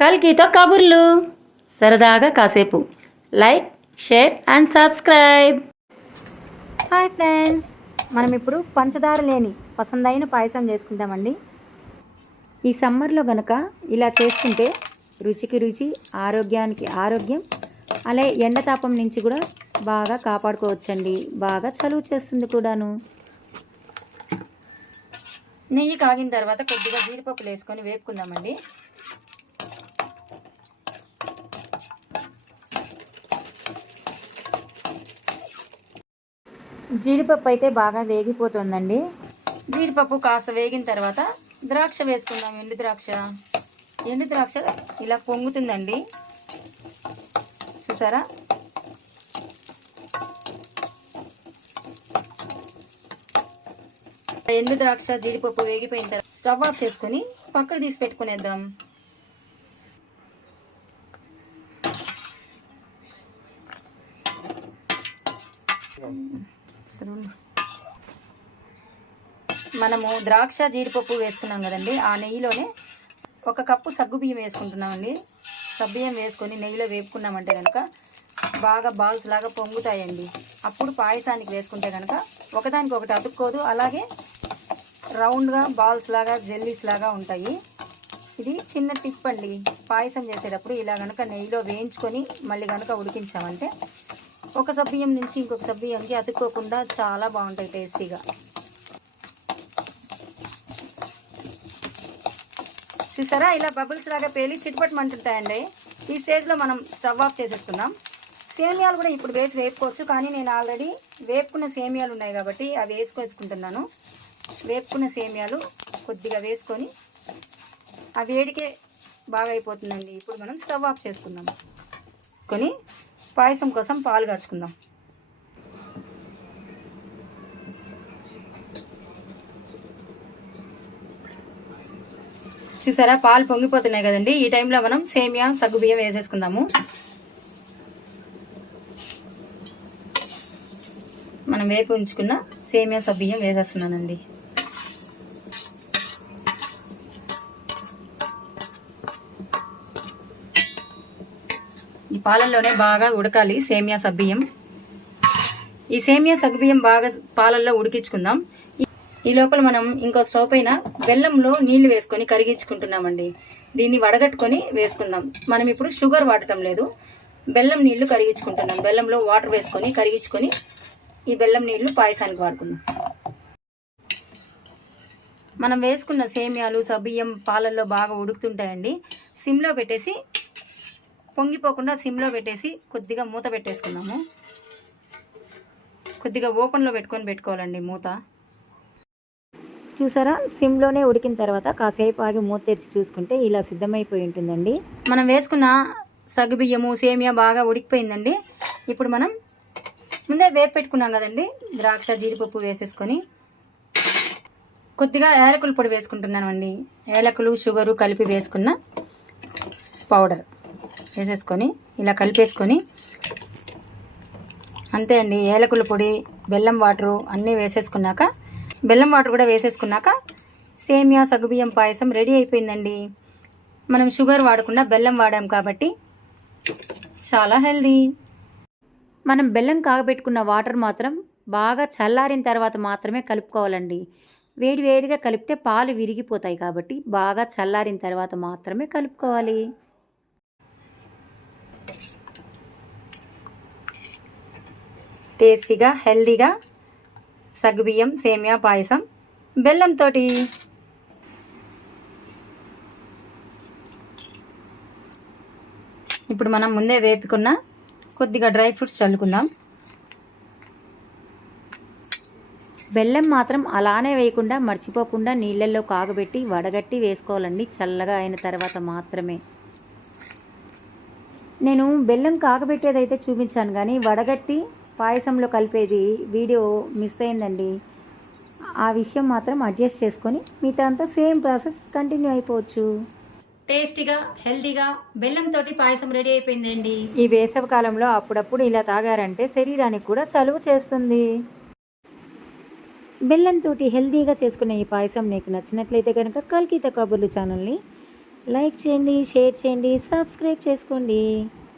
కల్కితో కబుర్లు సరదాగా కాసేపు. Like, share and subscribe. Hi friends, మనం ఇప్పుడు పంచదార లేని పసందైన పాయసం చేసుకుంటామండి. ఈ సమ్మర్లో గనక ఇలా చేసుకుంటే రుచికి రుచి, ఆరోగ్యానికి ఆరోగ్యం, అలాగే ఎండతాపం నుంచి కూడా బాగా కాపాడుకోవచ్చండి. బాగా చలువ చేస్తుంది కూడాను. నెయ్యి కాగిన తర్వాత కొద్దిగా జీడిపప్పులు వేసుకొని వేపుకుందామండి. జీడిపప్పు అయితే బాగా వేగిపోతుందండి. జీడిపప్పు కాస్త వేగిన తర్వాత ద్రాక్ష వేసుకుందాం. ఎండు ద్రాక్ష ఇలా పొంగుతుందండి, చూసారా? ఎండు ద్రాక్ష జీడిపప్పు వేగిపోయిన తర్వాత స్టవ్ ఆఫ్ చేసుకొని పక్కకు తీసి పెట్టుకునేద్దాం. మనము ద్రాక్ష జీడిపప్పు వేసుకున్నాం కదండి, ఆ నెయ్యిలోనే 1 కప్పు సగ్గుబియ్యం వేసుకుంటున్నామండి. సగ్గుబియ్యం వేసుకొని నెయ్యిలో వేపుకున్నామంటే కనుక బాగా బాల్స్ లాగా పొంగుతాయండి. అప్పుడు పాయసానికి వేసుకుంటే కనుక ఒకదానికొకటి అతుక్కోదు, అలాగే రౌండ్గా బాల్స్ లాగా జెల్లీస్ లాగా ఉంటాయి. ఇది చిన్న టిప్ అండి. పాయసం చేసేటప్పుడు ఇలా కనుక నెయ్యిలో వేయించుకొని మళ్ళీ కనుక ఉడికించామంటే ఒక సగ్గుబియ్యం నుంచి ఇంకొక సగ్గుబియ్యంకి అతుక్కోకుండా చాలా బాగుంటాయి టేస్టీగా. చూసారా, ఇలా బబుల్స్ లాగా పేలి చిట్పట్టమంటుంటాయండి. ఈ స్టేజ్లో మనం స్టవ్ ఆఫ్ చేసేసుకుందాం. సేమియాలు కూడా ఇప్పుడు వేసి వేపుకోవచ్చు, కానీ నేను ఆల్రెడీ వేపుకున్న సేమియాలు ఉన్నాయి కాబట్టి అవి వేసుకొచ్చుకుంటున్నాను. వేపుకున్న సేమియాలు కొద్దిగా వేసుకొని ఆ వేడికే బాగా అయిపోతుందండి. ఇప్పుడు మనం స్టవ్ ఆఫ్ చేసుకుందాం. కొని పాయసం కోసం పాలు కాచుకుందాం. చూసారా, పాలు పొంగిపోతున్నాయి కదండి. ఈ టైంలో మనం సేమియా సగ్గుబియ్యం వేసేసుకుందాము. మనం వేపు ఉంచుకున్న సేమియా సగ్గుబియ్యం వేసేస్తున్నానండి. ఈ పాలల్లోనే బాగా ఉడకాలి సేమియా సగ్గుబియ్యం. ఈ సేమియా సగ్గుబియ్యం బాగా పాలల్లో ఉడికించుకుందాం. ఈ లోపల మనం ఇంకో స్టవ్ పైన బెల్లంలో నీళ్లు వేసుకొని కరిగించుకుంటున్నామండి. దీన్ని వడగట్టుకొని వేసుకుందాం. మనం ఇప్పుడు షుగర్ వాడటం లేదు, బెల్లం నీళ్లు కరిగించుకుంటున్నాం. బెల్లంలో వాటర్ వేసుకొని కరిగించుకొని ఈ బెల్లం నీళ్లు పాయసానికి వాడుకుందాం. మనం వేసుకున్న సేమియాలు సగ్గుబియ్యం పాలల్లో బాగా ఉడుకుతుంటాయండి. సిమ్లో పెట్టేసి, పొంగిపోకుండా సిమ్లో పెట్టేసి కొద్దిగా మూత పెట్టేసుకుందాము. కొద్దిగా ఓపెన్లో పెట్టుకోవాలండి మూత. చూసారా, సిమ్లోనే ఉడికిన తర్వాత కాసేపు ఆగి మూత తెరిచి చూసుకుంటే ఇలా సిద్ధమైపోయి ఉంటుందండి. మనం వేసుకున్న సగ్గుబియ్యము సేమియా బాగా ఉడికిపోయిందండి. ఇప్పుడు మనం ముందే వేపు పెట్టుకున్నాం కదండి, ద్రాక్ష జీడిపప్పు వేసేసుకొని కొద్దిగా యాలకుల పొడి వేసుకుంటున్నాను అండి. యాలకులు షుగరు కలిపి వేసుకున్న పౌడర్ వేసేసుకొని ఇలా కలిపేసుకొని అంతే అండి. యాలకుల పొడి, బెల్లం వాటరు అన్నీ వేసేసుకున్నాక, బెల్లం వాటర్ కూడా వేసేసుకున్నాక సేమియా సగ్గుబియ్యం పాయసం రెడీ అయిపోయిందండి. మనం షుగర్ వాడకుండా బెల్లం వాడాం కాబట్టి చాలా హెల్దీ. మనం బెల్లం కాగబెట్టుకున్న వాటర్ మాత్రం బాగా చల్లారిన తర్వాత మాత్రమే కలుపుకోవాలండి. వేడిగా కలిపితే పాలు విరిగిపోతాయి కాబట్టి బాగా చల్లారిన తర్వాత మాత్రమే కలుపుకోవాలి. టేస్టీగా హెల్దీగా సగ్గుబియ్యం సేమియా పాయసం బెల్లంతో. ఇప్పుడు మనం ముందే వేపుకున్న కొద్దిగా డ్రై ఫ్రూట్స్ చల్లుకుందాం. బెల్లం మాత్రం అలానే వేయకుండా మర్చిపోకుండా నీళ్ళల్లో కాగబెట్టి వడగట్టి వేసుకోవాలండి, చల్లగా అయిన తర్వాత మాత్రమే. నేను బెల్లం కాగబెట్టేదైతే చూపించాను, కానీ వడగట్టి పాయసంలో కలిపేది వీడియో మిస్ అయిందండి. ఆ విషయం మాత్రం అడ్జస్ట్ చేసుకొని మిగతా అంతా సేమ్ ప్రాసెస్ కంటిన్యూ అయిపోవచ్చు. టేస్టీగా హెల్తీగా బెల్లంతో పాయసం రెడీ అయిపోయిందండి. ఈ వేసవి కాలంలో అప్పుడప్పుడు ఇలా తాగారంటే శరీరానికి కూడా చలువ చేస్తుంది. బెల్లంతో హెల్తీగా చేసుకునే ఈ పాయసం నీకు నచ్చినట్లయితే కనుక కల్కితో కబుర్లు ఛానల్ని లైక్ చేయండి, షేర్ చేయండి, సబ్స్క్రైబ్ చేసుకోండి.